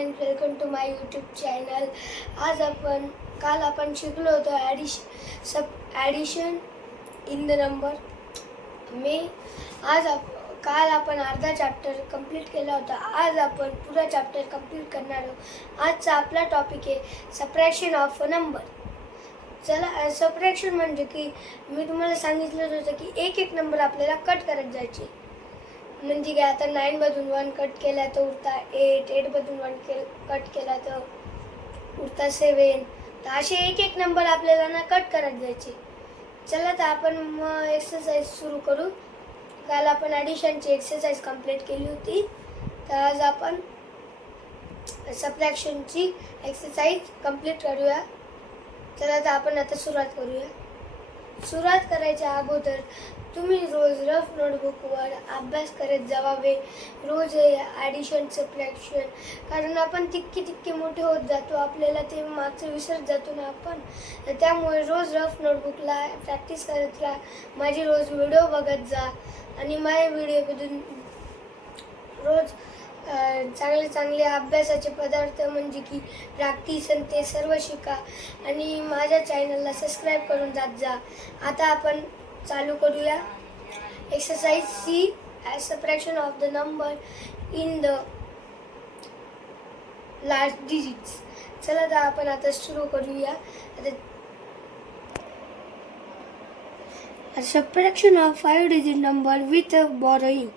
Friend, welcome to my YouTube channel. काल आपण शिकलो होतो ॲडिशन इन द नंबर. काल आपण अर्धा चॅप्टर कंप्लीट केला होता. आज आपण पुरा चॅप्टर कंप्लीट करणार आहोत. आजचा आपला टॉपिक आहे सबट्रॅक्शन ऑफ अ नंबर. चला, सबट्रॅक्शन म्हणजे की मी तुम्हाला सांगितलं होतं की एक एक नंबर आपल्याला कट करत जायचे. म्हणजे की आता 9मधून 1 कट केला तर उरता 8, 8मधून 1 कट केला तर उरता 7. तर असे एक एक नंबर आपल्याला ना कट करत जायचे. चला, तर आपण मग एक्सरसाइज सुरू करू. काल आपण ॲडिशनची एक्सरसाइज कंप्लीट केली होती, तर आज आपण सबट्रॅक्शनची एक्सरसाइज कंप्लीट करूया. चला, तर आपण आता सुरुवात करूया. सुरुवात करायच्या अगोदर तुम्ही रोज रफ नोटबुकवर अभ्यास करत जावावे. रोज ॲडिशन सबट्रॅक्शन, कारण आपण तितके मोठे होत जातो, आपल्याला ते मागचं विसरत जातो ना आपण. त्यामुळे रोज रफ नोटबुकला प्रॅक्टिस करत राहा. माझी रोज व्हिडिओ बघत जा आणि माझ्या व्हिडिओमधून रोज चांगले अभ्यासाचे पदार्थ म्हणजे की प्रॅक्टिस आणि ते सर्व शिका आणि माझ्या चॅनलला सबस्क्राईब करून जात जा. आता आपण चालू करूया exercise C, subtraction of the number in the large digits. चला, तर आपण आता सुरू करूया. Subtraction of 5 digit number with borrowing.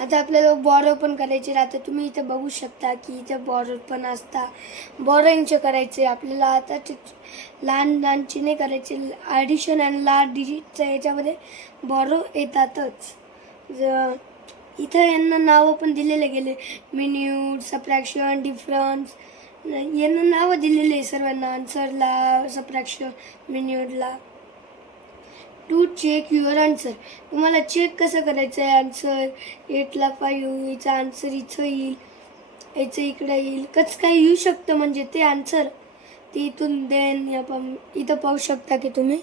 आता आपल्याला बॉरो पण करायचे राहते. तुम्ही इथे बघू शकता की इथे बॉरो पण असता. बॉरोईंगचे करायचे आपल्याला. आता लहानचे नाही करायचे. ॲडिशन आणि लार्ज डिजिटच्या याच्यामध्ये बॉरो येतातच. इथं यांना नावं पण दिलेले गेले. मिन्यूट, सबट्रॅक्शन, डिफरन्स, यांना नावं दिलेले आहे सर्वांना. आन्सरला, सबट्रॅक्शन, मिन्यूटला. To check your answer. तुम्हाला चेक कसं करायचं आहे आन्सर. 8ला 5, याचा आन्सर इथं येईल, याचं इकडं येईल. कसं काय येऊ शकतं म्हणजे ते आन्सर ते इथून देन आपण इथं पाहू शकता की तुम्ही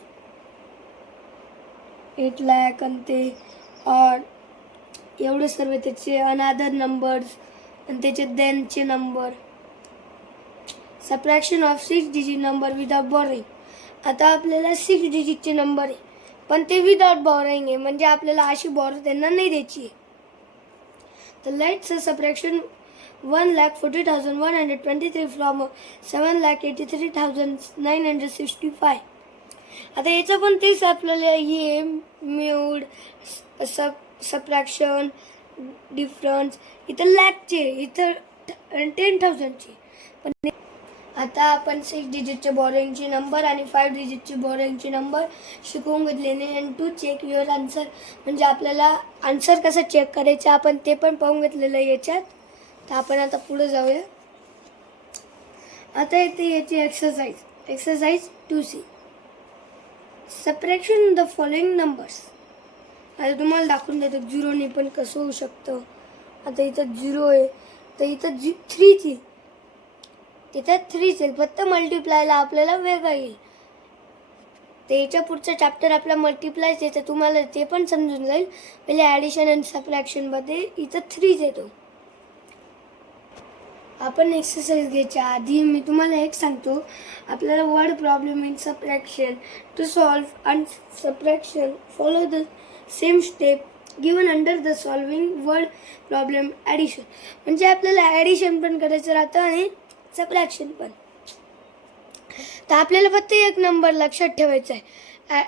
8 लाख आणि ते और एवढं सर्व त्याचे अनअदर नंबर्स आणि त्याचे देनचे number. Subtraction of 6 digit number without borrowing. आता आपल्याला 6 डिजिटचे नंबर आहे, पण ते विदाउट बॉरोइंग आहे, म्हणजे आपल्याला अशी बॉरो त्यांना नाही द्यायची आहे. तर लेट्स सबट्रॅक्शन 1,40,123 फ्रॉम 7,83,965. आता याचं पण तेच आपल्याला हे म्यूड, सबट्रॅक्शन, डिफरन्स. इथं लॅकचे, इथं 10,000चे. पण आता आपण 6 डिजिटचे बॉरोइंगचे नंबर आणि 5 डिजिटचे बॉरोइंगचे नंबर शिकवून घेतलेले. And to check your answer, म्हणजे आपल्याला आन्सर कसं चेक करायचं आपण ते पण पाहून घेतलेलं आहे याच्यात. तर आपण आता पुढे जाऊया. आता येते याची exercise 2C. Subtraction the following numbers. आता तुम्हाला दाखवून देतो 0ने पण कसं होऊ शकतं. आता इथं 0 आहे, तर इथं 3 येईल, तिथं 3 येईल. फक्त मल्टिप्लायला आपल्याला वेगळं येईल. ते याच्या पुढचं चॅप्टर आपला मल्टिप्लायच येतं, तुम्हाला ते पण समजून जाईल. पहिले ॲडिशन आणि सबट्रॅक्शनमध्ये इथं 3 येतो. आपण एक्सरसाइज घ्यायच्या आधी मी तुम्हाला एक सांगतो. आपल्याला word problem in subtraction to solve and subtraction follow the same step given under the solving word problem addition. म्हणजे आपल्याला ॲडिशन पण करायचं राहतं आणि सबट्रॅक्शन पण. तर आपल्याला फक्त एक नंबर लक्षात ठेवायचा आहे.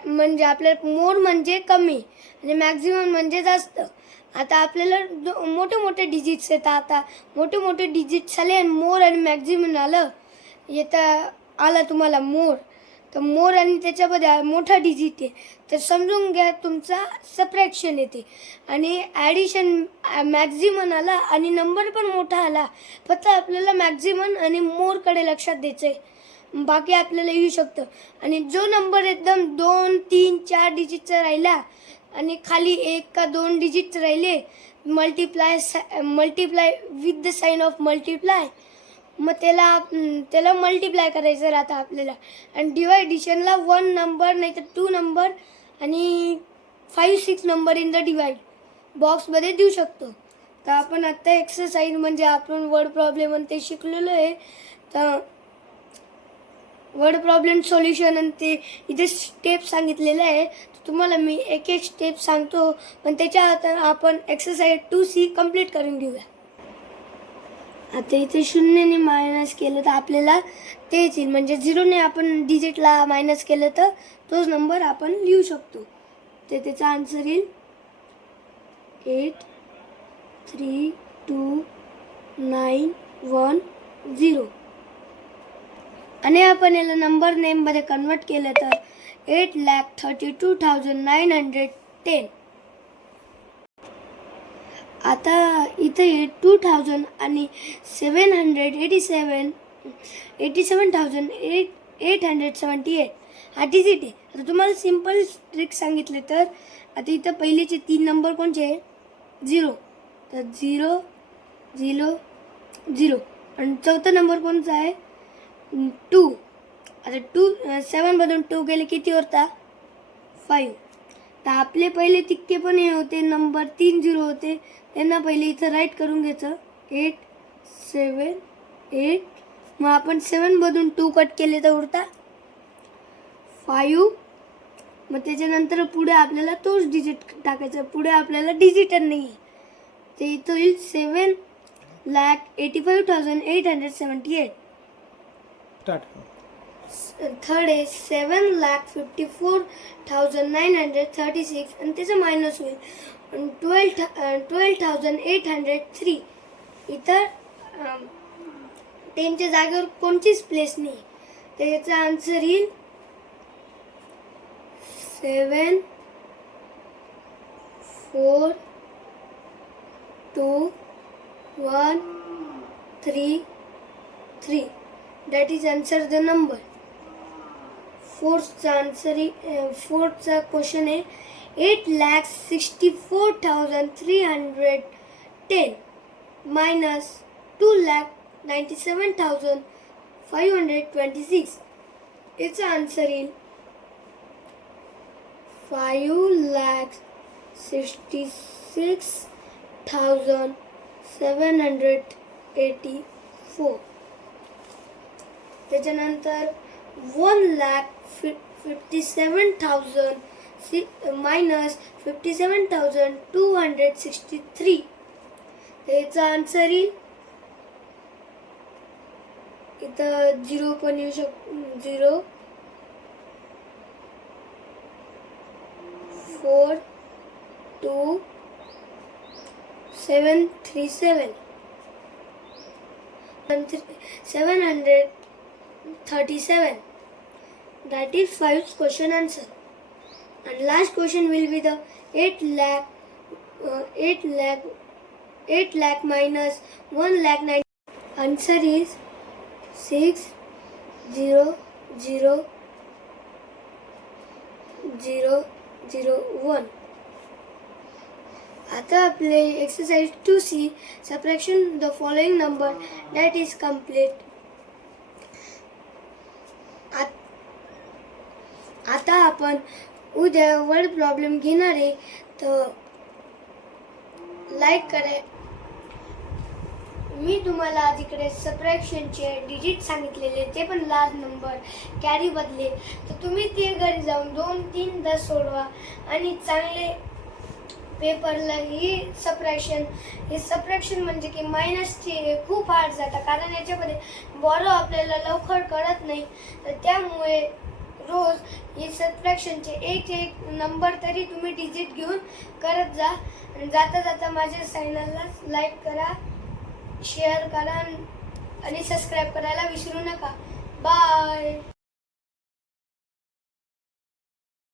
म्हणजे आपल्याला मोर म्हणजे कमी आणि मॅक्झिमम म्हणजे जास्त. आता आपल्याला मोठे डिजिट्स येतात. आता मोठे डिजिट्स आले आणि मोर आणि मॅक्झिमम आला तुम्हाला मोर. तर मोर आणि त्याच्यामध्ये मोठा डिजिट आहे, तर समजून घ्या तुमचा सबट्रॅक्शन येते. आणि ॲडिशन मॅक्झिमम आला आणि नंबर पण मोठा आला. फक्त आपल्याला मॅक्झिमम आणि मोरकडे लक्षात द्यायचं आहे, बाकी आपल्याला येऊ शकतं. आणि जो नंबर एकदम 2, 3, 4 डिजिटचा राहिला आणि खाली 1 का 2 डिजिट राहिले, multiply with the sign of multiply, मग त्याला मल्टिप्लाय करायचं राहतं आपल्याला. आणि डिवायडिशनला 1 नंबर नाही तर 2 नंबर आणि 5, 6 नंबर इन द डिवाइड बॉक्समध्ये देऊ शकतो. तर आपण आत्ता एक्सरसाइज म्हणजे आपण वर्ड प्रॉब्लेम आणि ते शिकलेलो आहे. तर वर्ड प्रॉब्लेम सोल्युशन आणि ते इथे स्टेप सांगितलेले आहे. तर तुम्हाला मी एक एक स्टेप सांगतो, पण त्याच्या आता आपण एक्सरसाइज 2C कंप्लीट करून घेऊया. आता इथे 0ने मायनस केलं तर आपल्याला तेच येईल, म्हणजे 0ने आपण डिजिटला मायनस केलं तर तोच नंबर आपण लिहू शकतो. तर त्याचा आन्सर येईल 8 3 2 9 1 0. आणि आपण याला नंबर नेममध्ये कन्वर्ट केलं तर 8,32,910. आता इथे 2000 आणि 87,878 हा डिजिट आहे. आता तुम्हाला सिम्पल ट्रिक सांगितले तर आता इथं पहिलेचे 3 नंबर कोणचे आहे? 0. तर 0 0 0. आणि चौथा नंबर कोणता आहे? 2. आता 7 मधून 2 गेले किती होता? 5. तर आपले पहिले तिक्के पण हे होते, नंबर 3 0 होते, त्यांना पहिले इथं राईट करून घ्यायचं 8 7 8. मग आपण 7 मधून 2 कट केले तर उरता 5. मग त्याच्यानंतर पुढे आपल्याला तोच डिजिट टाकायचा, पुढे आपल्याला डिजिटच नाही आहे. ते इथं येईल 7,85,878. थर्ड आहे 7,54,936 आणि त्याचं मायनस होईल 12,803. इतर 10च्या जागेवर कोणतीच प्लेस नाही. तर याचा आन्सर येईल 7 4 2 1 3 3. That is answer the number. फोर्थचा क्वेश्चन आहे 8,64,310 minus 2,97,526. याचा आन्सर येईल 5,66,784. त्याच्यानंतर 1,57,000 minus 57,263. याचा आन्सर येईल इथं 0 पण येऊ शकतो 0 4 2 737 737. That is 5th question answer. And last question will be the 8 lakh minus 1,90,000. Answer is 6,0,0,0,0,1. आता आपले exercise 2C subtraction the following number that is complete. आता आपण उद्या वर्ड प्रॉब्लेम घेणार आहे, तर लाईक करा. मी तुम्हाला आज इकडे सबट्रॅक्शनचे डिजिट सांगितलेले, ते पण लार्ज नंबर कॅरी बदले. तर तुम्ही ते घरी जाऊन 2-3दा सोडवा आणि चांगले पेपरला ही सबट्रॅक्शन म्हणजे की मायनसचे खूप हार्ड जातं, कारण याच्यामध्ये बॉरो आपल्याला लवकर कळत नाही. तर त्यामुळे रोज ही सबट्रॅक्शनचे एक नंबर तरी तुम्ही डिजिट घेऊन करत जा. आणि जाता जाता माझ्या चॅनलला लाईक करा, शेअर करा आणि सबस्क्राईब करायला विसरू नका. बाय.